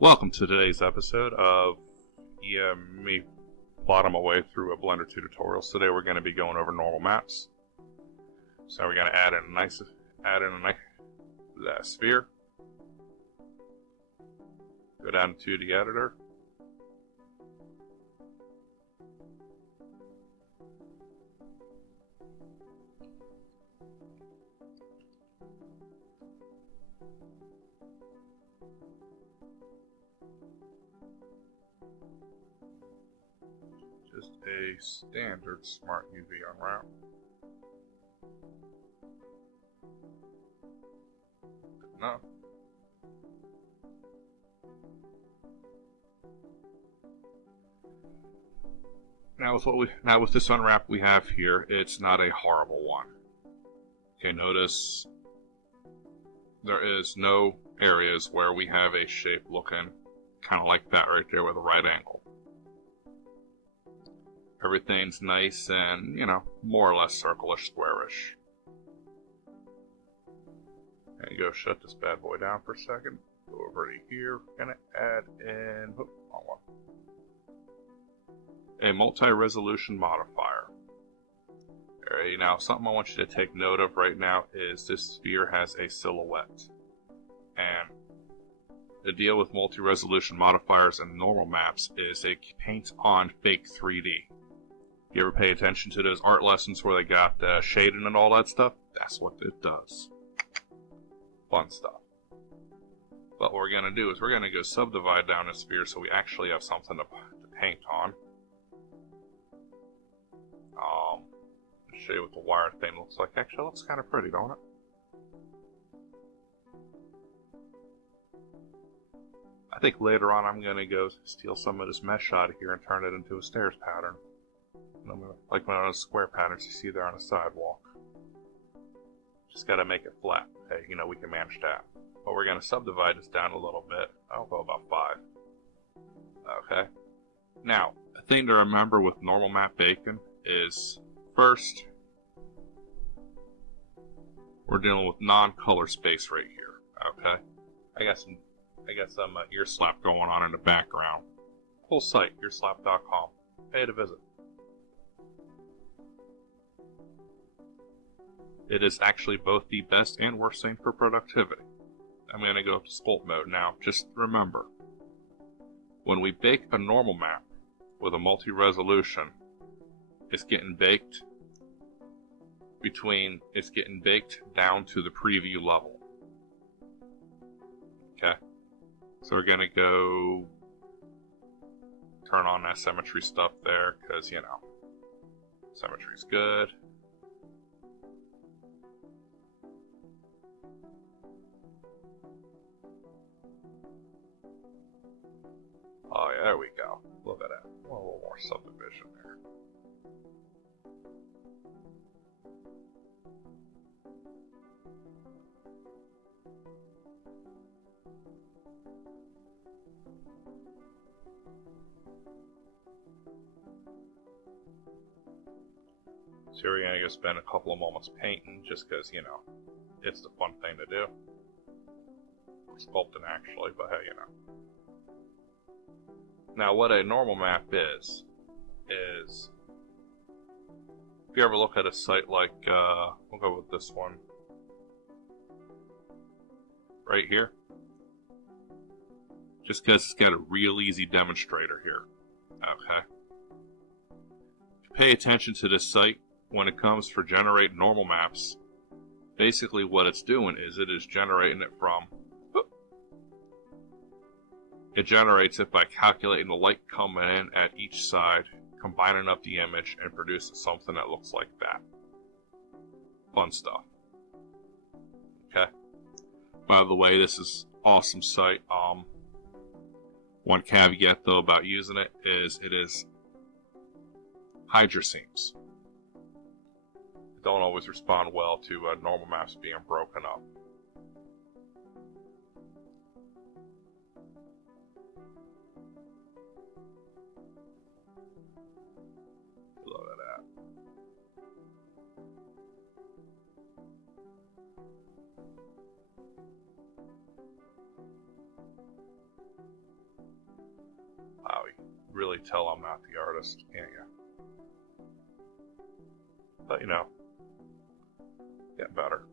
Welcome to today's episode of me plotting my way through a Blender 2 tutorials. Today we're going to be going over normal maps. So we're going to add in a nice sphere. Go down to the editor. Just a standard Smart UV unwrap. Good enough. Now with this unwrap we have here, it's not a horrible one. Okay, notice there is no areas where we have a shape looking kind of like that right there with a right angle. Everything's nice and, more or less circle-ish, squarish. There you go, shut this bad boy down for a second. Go over to here, gonna add in, wrong one. A multi-resolution modifier. Alright, now something I want you to take note of right now is this sphere has a silhouette. And the deal with multi-resolution modifiers and normal maps is it paints on fake 3D. You ever pay attention to those art lessons where they got shading and all that stuff? That's what it does. Fun stuff. But what we're going to do is we're going to go subdivide down the sphere so we actually have something to paint on. Show you what the wire thing looks like. Actually, it looks kind of pretty, don't it? I think later on I'm going to go steal some of this mesh out of here and turn it into a stairs pattern. Like one of those square patterns you see there on the sidewalk. Just got to make it flat. Hey, we can manage that. But we're going to subdivide this down a little bit. I'll go about 5. Okay. Now, a thing to remember with normal map bacon is, first, we're dealing with non-color space right here. Okay. I got some ear slap going on in the background. Cool site, earslap.com. Pay it a visit. It is actually both the best and worst thing for productivity. I'm going to go up to sculpt mode now. Just remember, when we bake a normal map with a multi-resolution, it's getting baked down to the preview level. Okay? So we're going to go turn on that symmetry stuff there, because, symmetry's good. Oh yeah, there we go. Look at that. A little more subdivision there. So we're going to go spend a couple of moments painting just because, it's the fun thing to do. Or sculpting actually, but hey, Now, what a normal map is if you ever look at a site like, we'll go with this one, right here, just because it's got a real easy demonstrator here, okay? If you pay attention to this site, when it comes for generating normal maps, basically what it's doing is it is generating it from, it generates it by calculating the light coming in at each side, combining up the image, and producing something that looks like that. Fun stuff. Okay. By the way, this is awesome site. One caveat though about using it is hydra seams. It don't always respond well to normal maps being broken up. Look at that. Wow, you can really tell I'm not the artist, can't you? But you know, get better.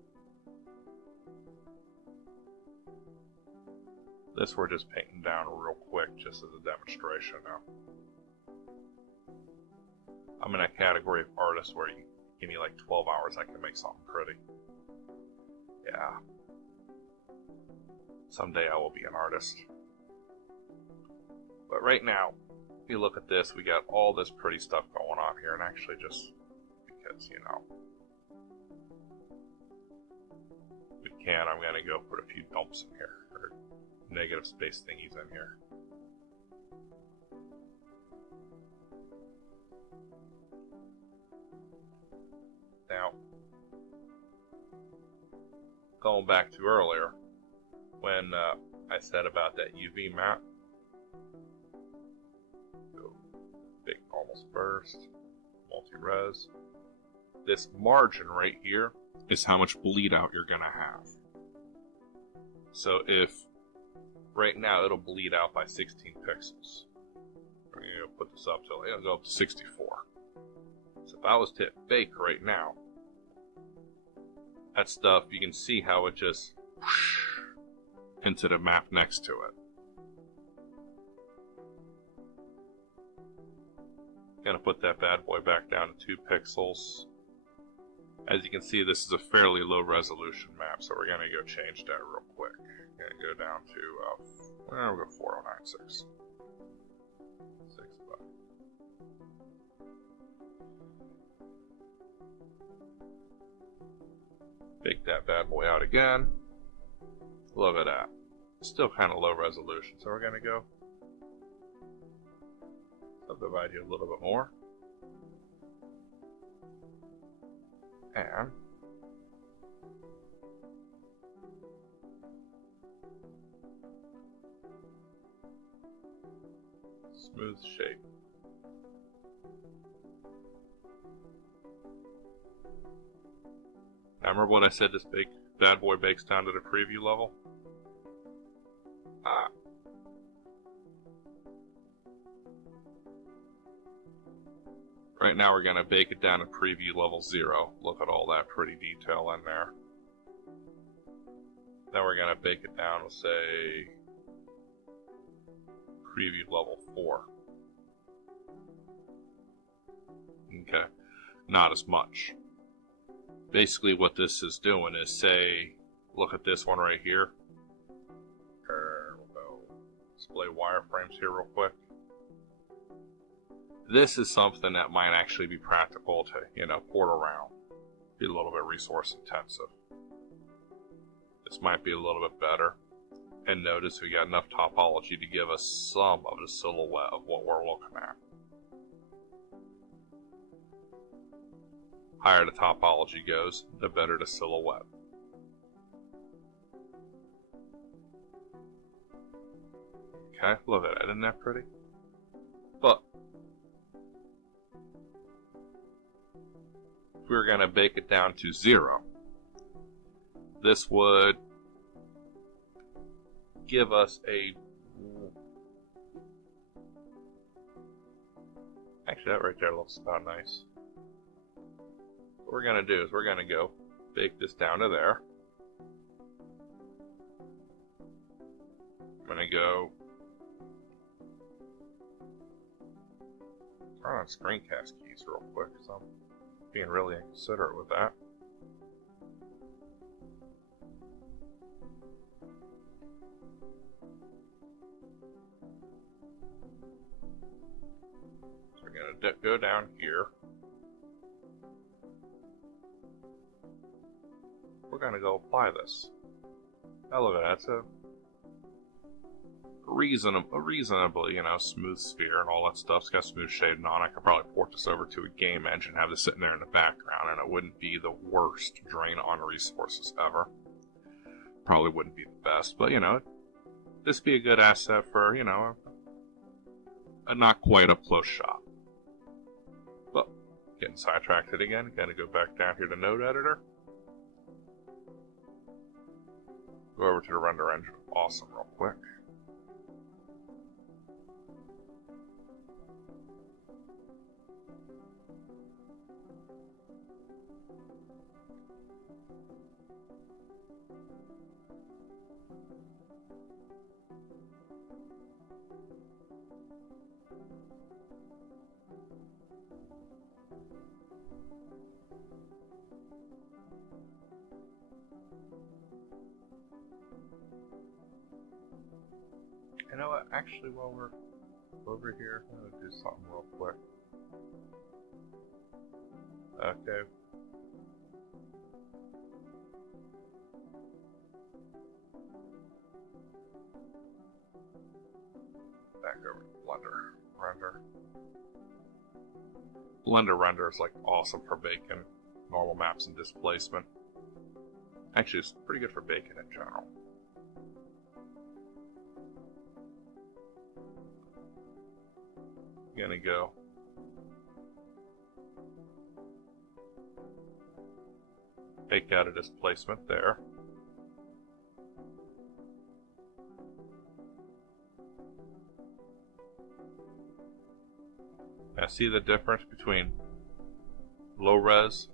This we're just painting down real quick, just as a demonstration now. I'm in a category of artists where you give me like 12 hours, I can make something pretty. Yeah. Someday I will be an artist. But right now, if you look at this, we got all this pretty stuff going on here, and actually just because, you know, we can, I'm going to go put a few dumps in here, or negative space thingies in here. Now, going back to earlier, when I said about that UV map, go big normals first, multi-res. This margin right here is how much bleed out you're gonna have. So if right now it'll bleed out by 16 pixels, we're gonna put this up till it'll go up to 64. So if I was to hit bake right now, that stuff, you can see how it just whoosh into the map next to it. Gonna put that bad boy back down to 2 pixels. As you can see, this is a fairly low resolution map, so we're gonna go change that real quick. Gonna go down to we'll go 4096. 6 bucks. Bake that bad boy out again. Look at that. Still kind of low resolution, so we're gonna go subdivide you a little bit more. And smooth shape. Now remember what I said, this big bad boy bakes down to the preview level? Right now we're going to bake it down to preview level 0. Look at all that pretty detail in there. Then we're going to bake it down to, say, preview level 4. Okay, not as much. Basically what this is doing is, say, look at this one right here. We'll go display wireframes here real quick. This is something that might actually be practical to, you know, port around. Be a little bit resource intensive. This might be a little bit better. And notice we got enough topology to give us some of the silhouette of what we're looking at. Higher the topology goes, the better the silhouette. Okay, look at that, isn't that pretty? But if we were going to bake it down to 0, this would give us a... Actually, that right there looks about nice. What we're going to do is we're going to go bake this down to there. I'm going to go turn on screencast keys real quick, because I'm being really inconsiderate with that. So we're going to go down here. We're going to go apply this. Now look at that. It's a reasonably, you know, smooth sphere and all that stuff. It's got smooth shading on. I could probably port this over to a game engine, have this sitting there in the background, and it wouldn't be the worst drain on resources ever. Probably wouldn't be the best, but, you know, this would be a good asset for, you know, a not quite up close shot. But, getting sidetracked again. Gotta go back down here to Node Editor. Go over to the render engine. Awesome, real quick. You know what? Actually, while we're over here, I'm gonna do something real quick. Okay. Back over to Blender Render. Blender Render is like awesome for baking normal maps and displacement. Actually, it's pretty good for baking in general. Gonna go take out a displacement there. Now see the difference between low res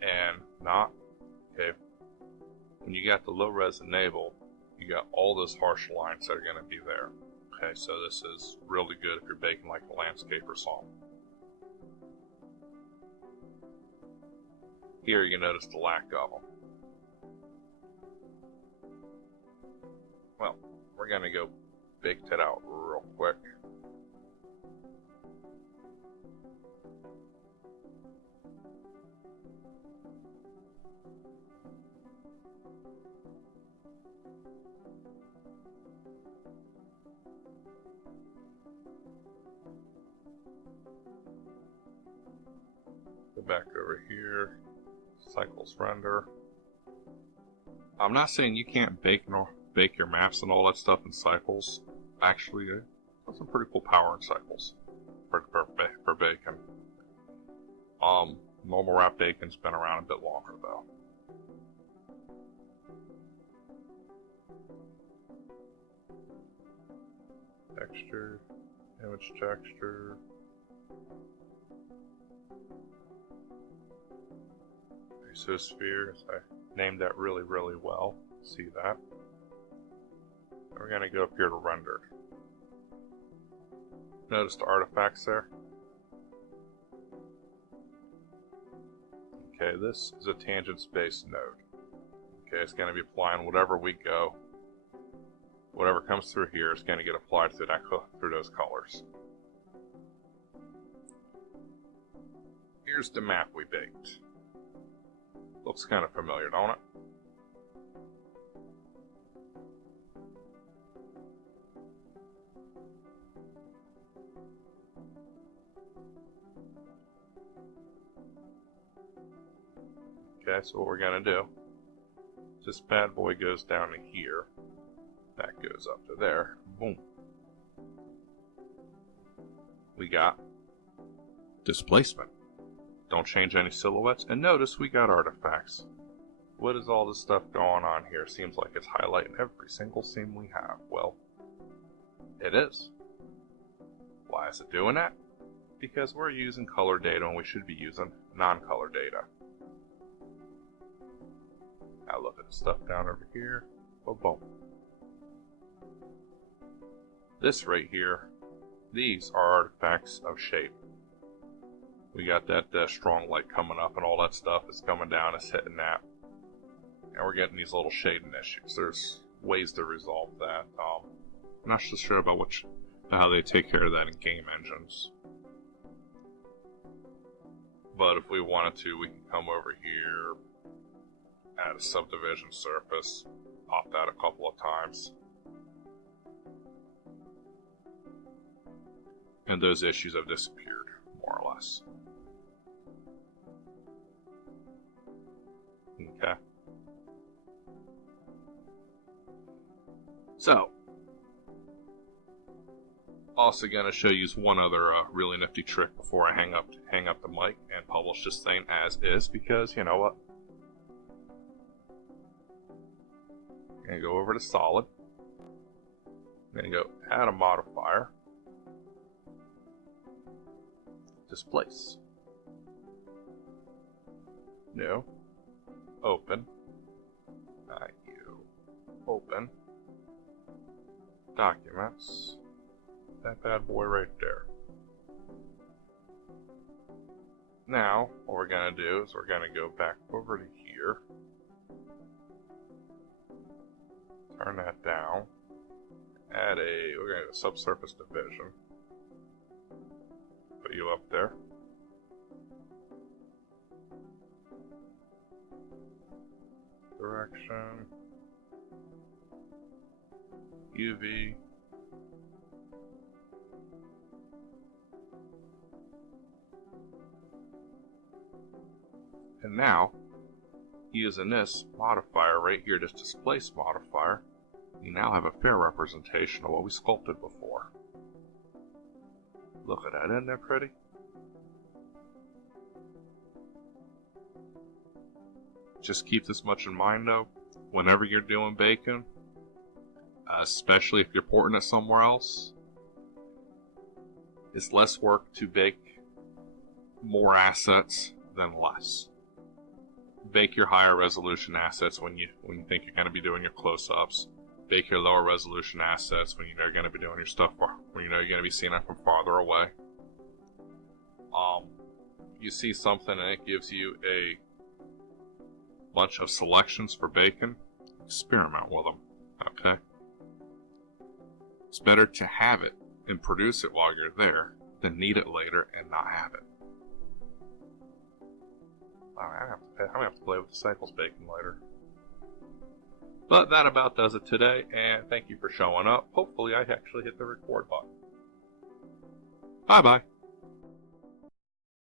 and not? Okay. When you got the low res enabled, you got all those harsh lines that are going to be there. Okay, so this is really good if you're baking like a landscape or something. Here you notice the lack of them. Well, we're going to go bake that out real quick. Go back over here, cycles render. I'm not saying you can't bake your maps and all that stuff in cycles. Actually, there's some pretty cool power in cycles for baking. Normal wrap baking's been around a bit longer though. Texture, image texture. Isospheres, I named that really well. See that? We're going to go up here to render. Notice the artifacts there? Okay, this is a tangent space node. Okay, it's going to be applying whatever we go. Whatever comes through here is going to get applied through those colors. Here's the map we baked. Looks kind of familiar, don't it? Okay, so what we're gonna do, this bad boy goes down to here, that goes up to there, boom. We got displacement. Don't change any silhouettes, and notice we got artifacts. What is all this stuff going on here? Seems like it's highlighting every single scene we have. Well, it is. Why is it doing that? Because we're using color data when we should be using non-color data. Now look at the stuff down over here. Boom, boom. This right here, these are artifacts of shape. We got that strong light coming up and all that stuff is coming down, it's hitting that. And we're getting these little shading issues. There's ways to resolve that. I'm not so sure about how they take care of that in game engines. But if we wanted to, we can come over here, add a subdivision surface, pop that a couple of times. And those issues have disappeared, more or less. Okay. So, also going to show you one other really nifty trick before I hang up the mic and publish this thing as is, because you know what? I'm going to go over to solid. I'm going to go add a modifier. Displace. New. Open. Open. Documents. That bad boy right there. Now, what we're going to do is we're going to go back over to here. Turn that down. we're gonna do a subsurface division. Put you up there. Direction. UV. And now, using this modifier right here, this displace modifier, you now have a fair representation of what we sculpted before. Look at that, isn't that pretty? Just keep this much in mind though, whenever you're doing bacon, especially if you're porting it somewhere else, it's less work to bake more assets than less. Bake your higher resolution assets when you think you're going to be doing your close-ups. Bake your lower resolution assets when you know you're going to be doing your stuff, when you know you're going to be seeing it from farther away. You see something and it gives you a bunch of selections for bacon, experiment with them, okay? It's better to have it and produce it while you're there than need it later and not have it. I'm gonna have to play with the cycles bacon later. But that about does it today, and thank you for showing up. Hopefully I actually hit the record button. Bye bye.